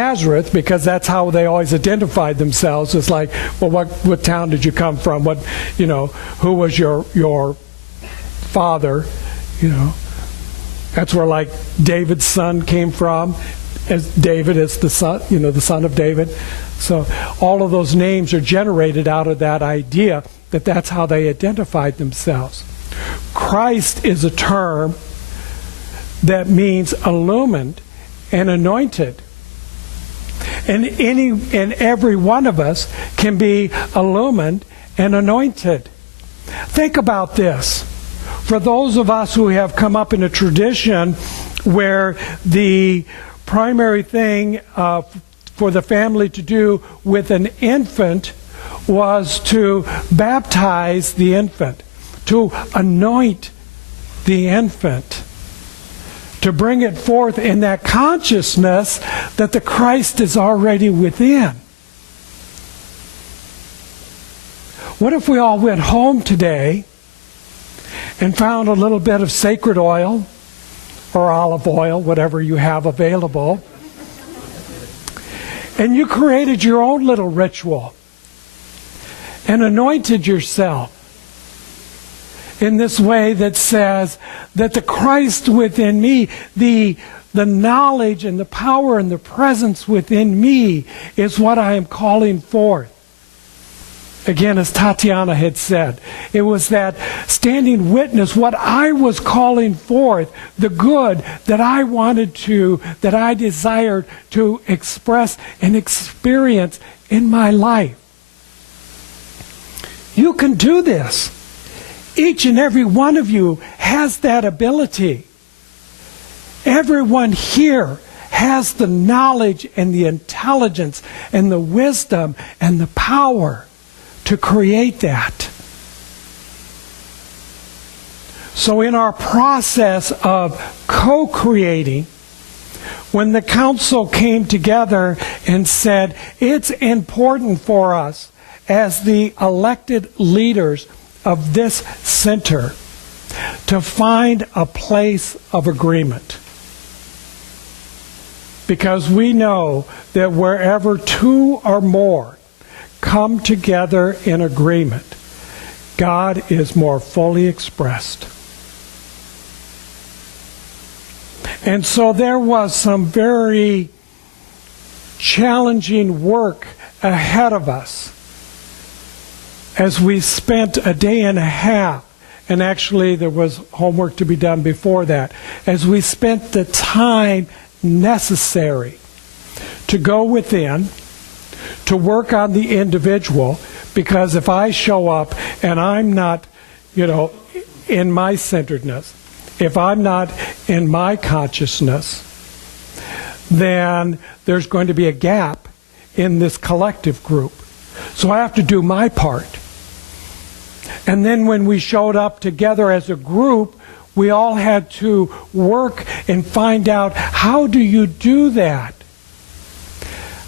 Nazareth, because that's how they always identified themselves. It's like, well, what town did you come from? Who was your father? That's where like David's son came from, as David is the son, the son of David. So all of those names are generated out of that idea that that's how they identified themselves. Christ is a term that means illumined and anointed. And every one of us can be illumined and anointed. Think about this. For those of us who have come up in a tradition where the primary thing for the family to do with an infant was to baptize the infant, to anoint the infant, to bring it forth in that consciousness that the Christ is already within. What if we all went home today and found a little bit of sacred oil or olive oil, whatever you have available, and you created your own little ritual and anointed yourself in this way that says that the Christ within me, the knowledge and the power and the presence within me is what I am calling forth. Again, as Tatiana had said, it was that standing witness, what I was calling forth, the good that I wanted to, that I desired to express and experience in my life. You can do this. Each and every one of you has that ability. Everyone here has the knowledge and the intelligence and the wisdom and the power to create that. So in our process of co-creating, when the council came together and said, it's important for us as the elected leaders of this center to find a place of agreement. Because we know that wherever two or more come together in agreement, God is more fully expressed. And so there was some very challenging work ahead of us as we spent a day and a half, and actually there was homework to be done before that, as we spent the time necessary to go within, to work on the individual, because if I show up and I'm not, in my centeredness, if I'm not in my consciousness, then there's going to be a gap in this collective group. So I have to do my part. And then when we showed up together as a group, we all had to work and find out, how do you do that?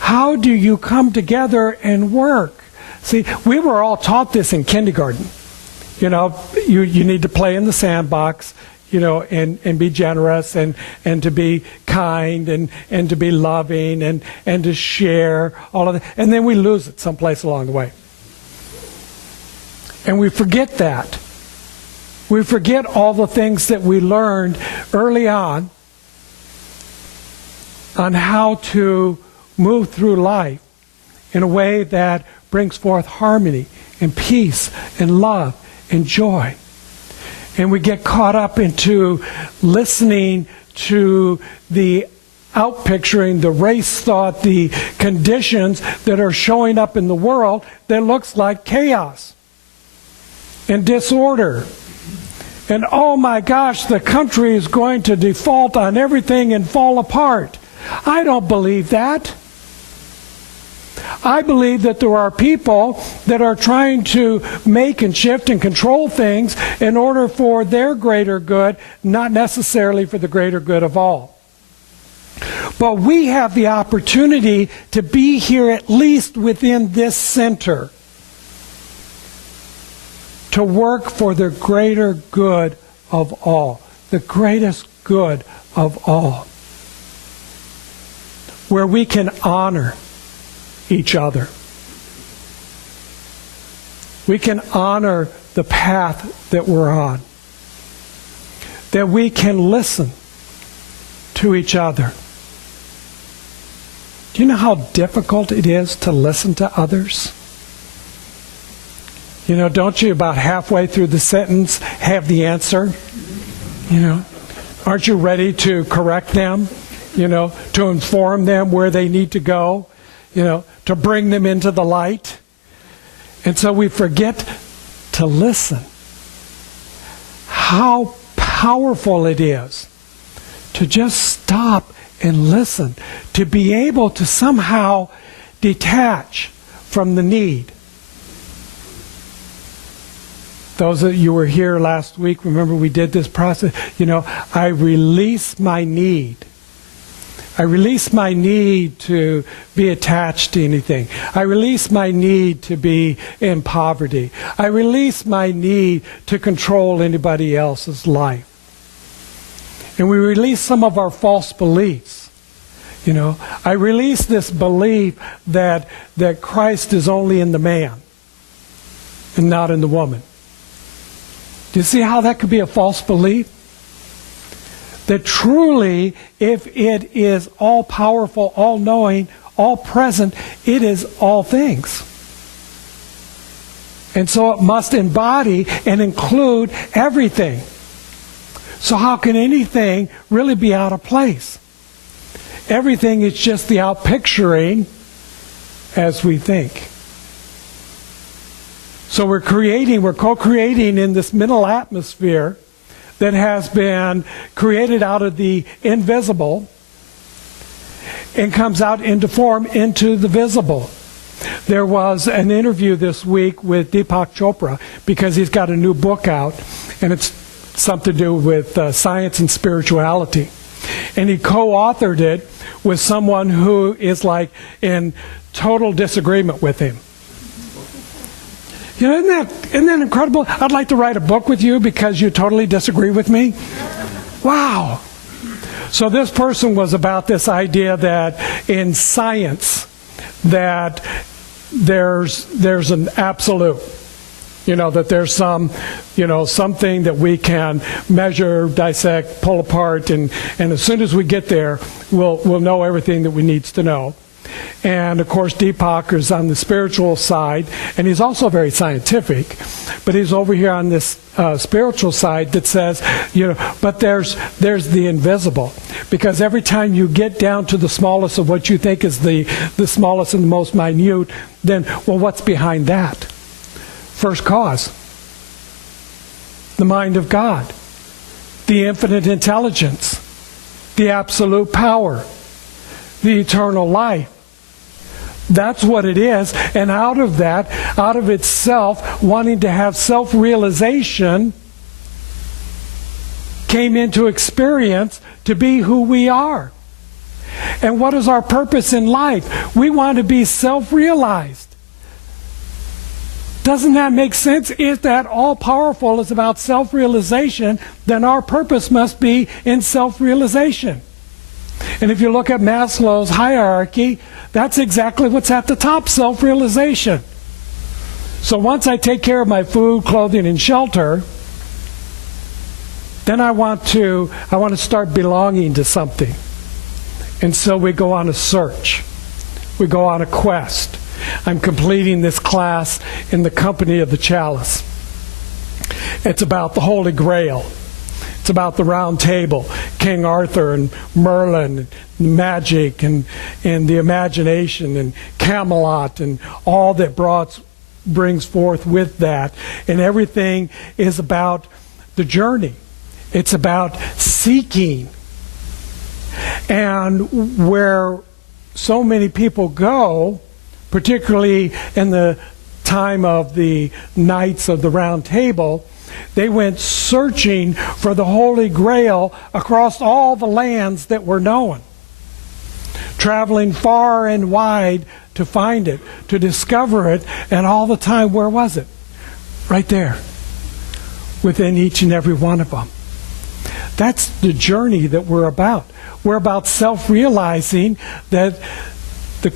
How do you come together and work? See, we were all taught this in kindergarten. You need to play in the sandbox, and be generous and to be kind and to be loving and to share all of that. And then we lose it someplace along the way. And we forget that. We forget all the things that we learned early on how to move through life in a way that brings forth harmony and peace and love and joy. And we get caught up into listening to the outpicturing, the race thought, the conditions that are showing up in the world that looks like chaos and disorder. And oh my gosh, the country is going to default on everything and fall apart. I don't believe that. I believe that there are people that are trying to make and shift and control things in order for their greater good, not necessarily for the greater good of all. But we have the opportunity to be here at least within this center to work for the greater good of all, the greatest good of all. where we can honor each other. We can honor the path that we're on. That we can listen to each other. Do you know how difficult it is to listen to others? You know, don't you about halfway through the sentence have the answer? You know, aren't you ready to correct them? You know, to inform them where they need to go? You know, to bring them into the light? And so we forget to listen. How powerful it is to just stop and listen, to be able to somehow detach from the need. Those of you who were here last week, remember we did this process. You know, I release my need. I release my need to be attached to anything. I release my need to be in poverty. I release my need to control anybody else's life. And we release some of our false beliefs. You know, I release this belief that Christ is only in the man and not in the woman. Do you see how that could be a false belief? That truly, if it is all-powerful, all-knowing, all-present, it is all things. And so it must embody and include everything. So how can anything really be out of place? Everything is just the outpicturing as we think. So we're co-creating in this middle atmosphere that has been created out of the invisible and comes out into form into the visible. There was an interview this week with Deepak Chopra because he's got a new book out, and it's something to do with science and spirituality. And he co-authored it with someone who is like in total disagreement with him. You know, isn't that incredible? I'd like to write a book with you because you totally disagree with me. Wow. So this person was about this idea that in science that there's an absolute. You know, that there's something that we can measure, dissect, pull apart, and as soon as we get there, we'll know everything that we need to know. And of course, Deepak is on the spiritual side, and he's also very scientific, but he's over here on this spiritual side that says, you know, but there's the invisible, because every time you get down to the smallest of what you think is the smallest and the most minute, then, well, what's behind that? First cause, the mind of God, the infinite intelligence, the absolute power, the eternal life. That's what it is. And out of that, out of itself, wanting to have self-realization, came into experience to be who we are. And what is our purpose in life? We want to be self-realized. Doesn't that make sense? If that all-powerful is about self-realization, then our purpose must be in self-realization. And if you look at Maslow's hierarchy, that's exactly what's at the top, self-realization. So once I take care of my food, clothing, and shelter, then I want to start belonging to something. And so we go on a search. We go on a quest. I'm completing this class in the company of the chalice. It's about the Holy Grail. It's about the Round Table, King Arthur and Merlin, and magic and the imagination and Camelot and all that brings forth with that. And everything is about the journey. It's about seeking. And where so many people go, particularly in the time of the Knights of the Round Table, they went searching for the Holy Grail across all the lands that were known, traveling far and wide to find it, to discover it, and all the time, where was it? Right there, within each and every one of them. That's the journey that we're about. we're about self-realizing that the